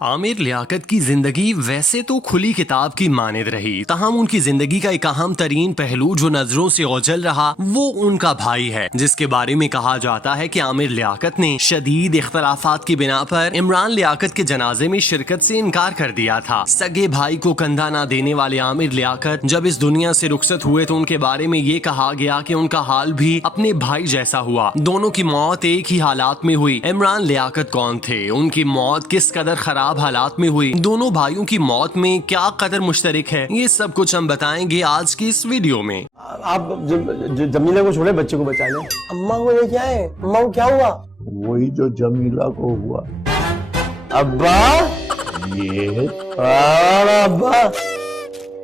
आमिर लियाकत की जिंदगी वैसे तो खुली किताब की मानिद रही, तहम उनकी जिंदगी का एक अहम तरीन पहलू जो नजरों से ओझल रहा वो उनका भाई है, जिसके बारे में कहा जाता है कि आमिर लियाकत ने शदीद इख्तलाफात की बिना पर इमरान लियाकत के जनाजे में शिरकत से इनकार कर दिया था। सगे भाई को कंधा न देने वाले आमिर लियाकत जब इस दुनिया से रुखसत हुए तो उनके बारे में ये कहा गया कि उनका हाल भी अपने भाई जैसा हुआ। दोनों की मौत एक ही हालात में हुई। इमरान लियाकत कौन थे, उनकी मौत किस कदर खराब हालात में हुई, दोनों भाइयों की मौत में क्या कदर मुश्तरक है, ये सब कुछ हम बताएंगे आज की इस वीडियो में। आप जमीला को छोड़े, बच्चे को बचा लें। अम्मा को लेके आए। अम्मा को क्या हुआ? वही जो जमीला को हुआ। अब्बा ये अब्बा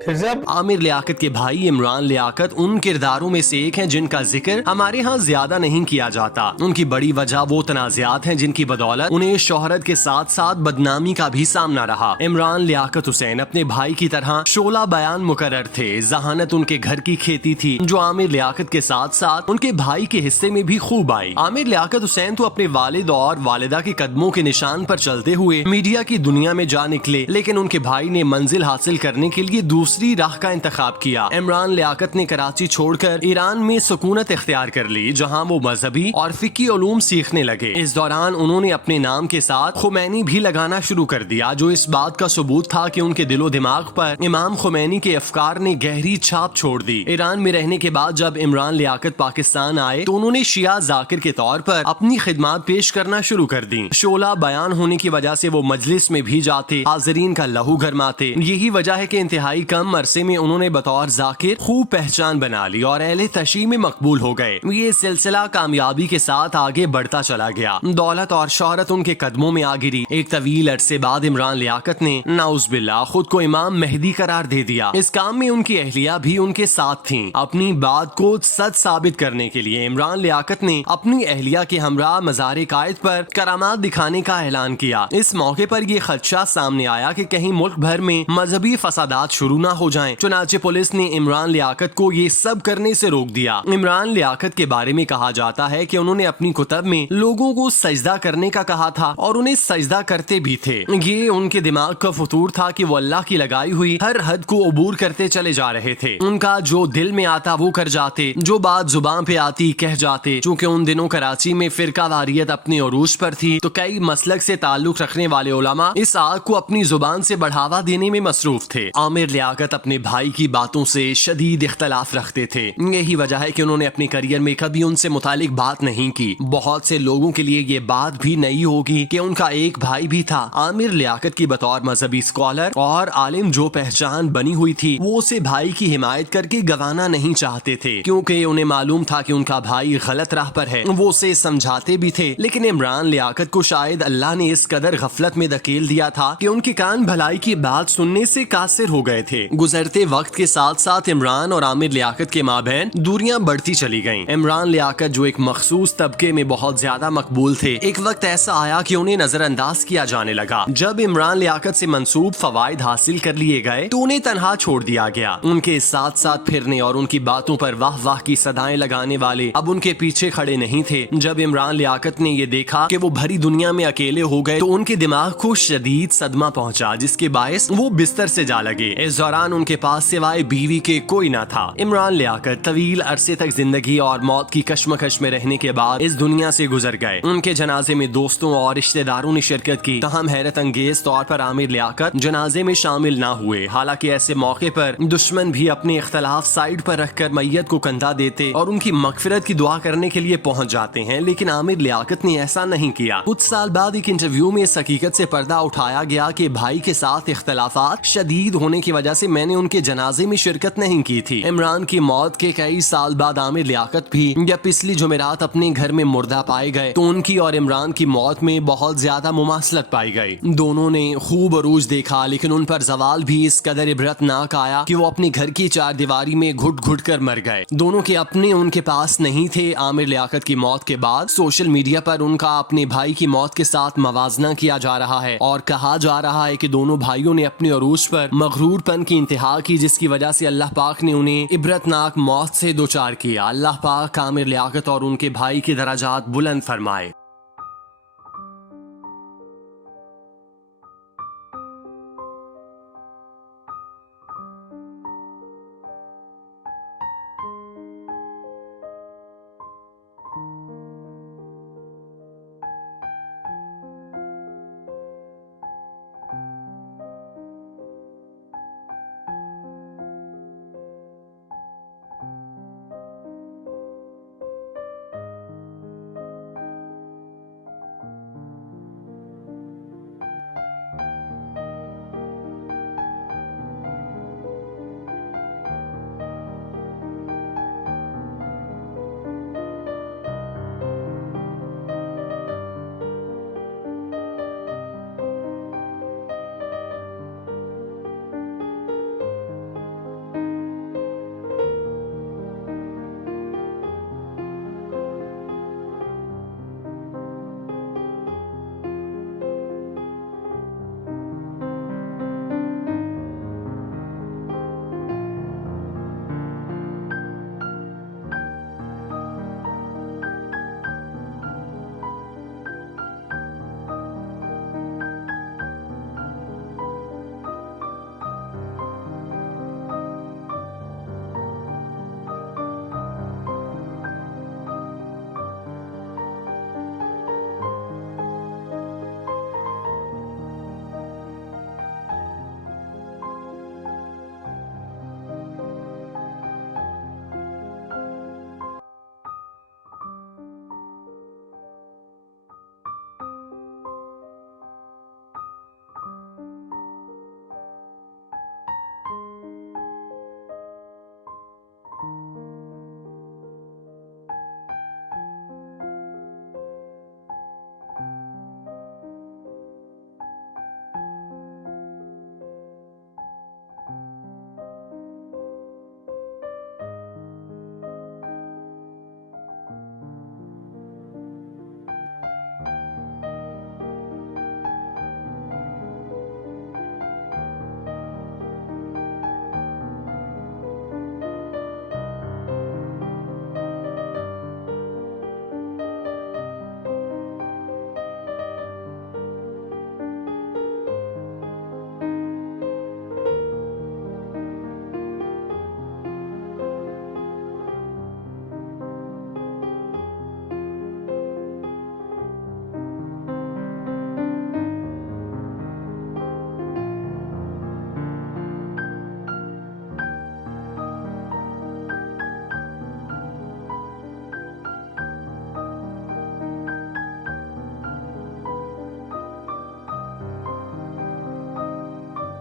फिर से आमिर लियाकत के भाई इमरान लियाकत उन किरदारों में से एक हैं जिनका जिक्र हमारे यहाँ ज्यादा नहीं किया जाता। उनकी बड़ी वजह वो तनाज़ात हैं जिनकी बदौलत उन्हें शोहरत के साथ साथ बदनामी का भी सामना रहा। इमरान लियाकत हुसैन अपने भाई की तरह शोला बयान मुकर्रर थे। जहानत उनके घर की खेती थी जो आमिर लियाकत के साथ साथ उनके भाई के हिस्से में भी खूब आई। आमिर लियाकत हुसैन तो अपने वालिद और वालिदा के कदमों के निशान पर चलते हुए मीडिया की दुनिया में जा निकले, लेकिन उनके भाई ने मंजिल हासिल करने के लिए दूसरी राह का इंतखाब किया। इमरान लियाकत ने कराची छोड़कर ईरान में सुकूनत इख्तियार कर ली, जहां वो मजहबी और फिकी उलूम सीखने लगे। इस दौरान उन्होंने अपने नाम के साथ खुमैनी भी लगाना शुरू कर दिया, जो इस बात का सबूत था कि उनके दिलो दिमाग पर इमाम खुमैनी के अफकार ने गहरी छाप छोड़ दी। ईरान में रहने के बाद जब इमरान लियाकत पाकिस्तान आए तो उन्होंने शिया जाकिर के तौर पर अपनी खिदमात पेश करना शुरू कर दी। शोला बयान होने की वजह से वो मजलिस में भी जाते, हाज़रीन का लहू गरमाते। यही वजह है कि इंतहाई कम अरसे में उन्होंने बतौर जाकिर खूब पहचान बना ली और अहले तशी में मकबूल हो गए। ये सिलसिला कामयाबी के साथ आगे बढ़ता चला गया। दौलत और शोहरत उनके कदमों में आ गिरी। एक तवील अरसे बाद इमरान लियाकत ने नाउज़बिल्लाह खुद को इमाम मेहदी करार दे दिया। इस काम में उनकी अहलिया भी उनके साथ थीं। अपनी बात को सच साबित करने के लिए इमरान लियाकत ने अपनी अहलिया के हमरा मज़ार कायद पर करामात दिखाने का ऐलान किया। इस मौके पर यह खदशा सामने आया कि कहीं मुल्क भर में मजहबी फसादात शुरू न हो जाएं। चुनाचे पुलिस ने इमरान लियाकत को ये सब करने से रोक दिया। इमरान लियाकत के बारे में कहा जाता है कि उन्होंने अपनी कुतब में लोगों को सजदा करने का कहा था और उन्हें सजदा करते भी थे। ये उनके दिमाग का फतूर था कि वो अल्लाह की लगाई हुई हर हद को अबूर करते चले जा रहे थे। उनका जो दिल में आता वो कर जाते, जो बात जुबान पे आती कह जाते। चूँकि उन दिनों कराची में फिरका वारियत अपने उरूज पर थी तो कई मसलक से ताल्लुक रखने वाले उलमा इस आग को अपनी जुबान से बढ़ावा देने में मसरूफ थे। आमिर लियाकत अपने भाई की बातों से शदीद इख्तलाफ रखते थे। यही वजह है कि उन्होंने अपने करियर में कभी उनसे मुतालिक बात नहीं की। बहुत से लोगों के लिए ये बात भी नई होगी कि उनका एक भाई भी था। आमिर लियाकत की बतौर मजहबी स्कॉलर और आलिम जो पहचान बनी हुई थी वो उसे भाई की हिमायत करके गवाना नहीं चाहते थे, क्योंकि उन्हें मालूम था कि उनका भाई गलत राह पर है। वो उसे समझाते भी थे, लेकिन इमरान लियाकत को शायद अल्लाह ने इस कदर गफलत में धकेल दिया था कि उनके कान भलाई की बात सुनने से कासिर हो गए थे। गुजरते वक्त के साथ साथ इमरान और आमिर लियाकत के माबैन दूरियां बढ़ती चली गईं। इमरान लियाकत जो एक मखसूस तबके में बहुत ज्यादा मकबूल थे, एक वक्त ऐसा आया कि उन्हें नजरअंदाज किया जाने लगा। जब इमरान लियाकत से मंसूब फवायद हासिल कर लिए गए तो उन्हें तनहा छोड़ दिया गया। उनके साथ साथ फिरने और उनकी बातों पर वाह वाह की सदाएं लगाने वाले अब उनके पीछे खड़े नहीं थे। जब इमरान लियाकत ने ये देखा कि वो भरी दुनिया में अकेले हो गए तो उनके दिमाग को शदीद सदमा पहुंचा, जिसके बायस वो बिस्तर से जा लगे। इस दौरान उनके पास सिवाय बीवी के कोई ना था। इमरान लियाकत तवील अरसे तक जिंदगी और मौत की कश्मकश में रहने के बाद इस दुनिया से गुजर गए। उनके जनाजे में दोस्तों और रिश्तेदारों ने शिरकत की, तहम हैरत अंगेज तौर पर आमिर लियाकत जनाजे में शामिल ना हुए। हालांकि ऐसे मौके पर दुश्मन भी अपने इख्तलाफ साइड पर रखकर मैयत को कंधा देते और उनकी मगफिरत की दुआ करने के लिए पहुंच जाते हैं, लेकिन आमिर लियाकत ने ऐसा नहीं किया। कुछ साल बाद एक इंटरव्यू में इस हकीकत से पर्दा उठाया गया कि भाई के साथ इख्तलाफात शदीद होने की वजह से मैंने उनके जनाजे में शिरकत नहीं की थी। इमरान की मौत के कई साल बाद आमिर लियाकत भी जब पिछली जुमेरात अपने घर में मुर्दा पाए गए तो उनकी और इमरान की मौत में बहुत ज्यादा मुमासलत पाई गई। दोनों ने खूब अरूज देखा, लेकिन उन पर जवाल भी इस कदर इबरतनाक आया कि वो अपनी घर की चार दीवारी में घुट घुट कर मर गए। दोनों के अपने उनके पास नहीं थे। आमिर लियाकत की मौत के बाद सोशल मीडिया पर उनका अपने भाई की मौत के साथ मवाजना किया जा रहा है और कहा जा रहा है कि दोनों भाइयों ने अपने अरूज पर मगरूरपन की इंतहा की, जिसकी वजह से अल्लाह पाक ने उन्हें इबरतनाक मौत से दो चार किया। अल्लाह पाक आमिर लियाकत और उनके भाई के दराजात बुलंद फरमाए।